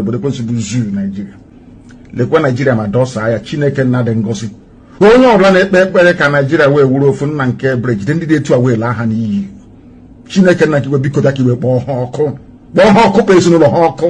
obodo kwesị bụ zuu Nigeria. Lekwa Nigeria ma dọsa ya Chineke nna dị ngosi. Onye ọbụla na-ekpe ekpere ka Nigeria wee wuru ofu nna nke ebere jide ndị dị etu a wee laa ha n'iyi. Chineke nna kiwe biko bịa ka iwe kpọọ ha ọkụ. Kpọọ ha ọkụ kpọọ ezinụlọ ha ọkụ.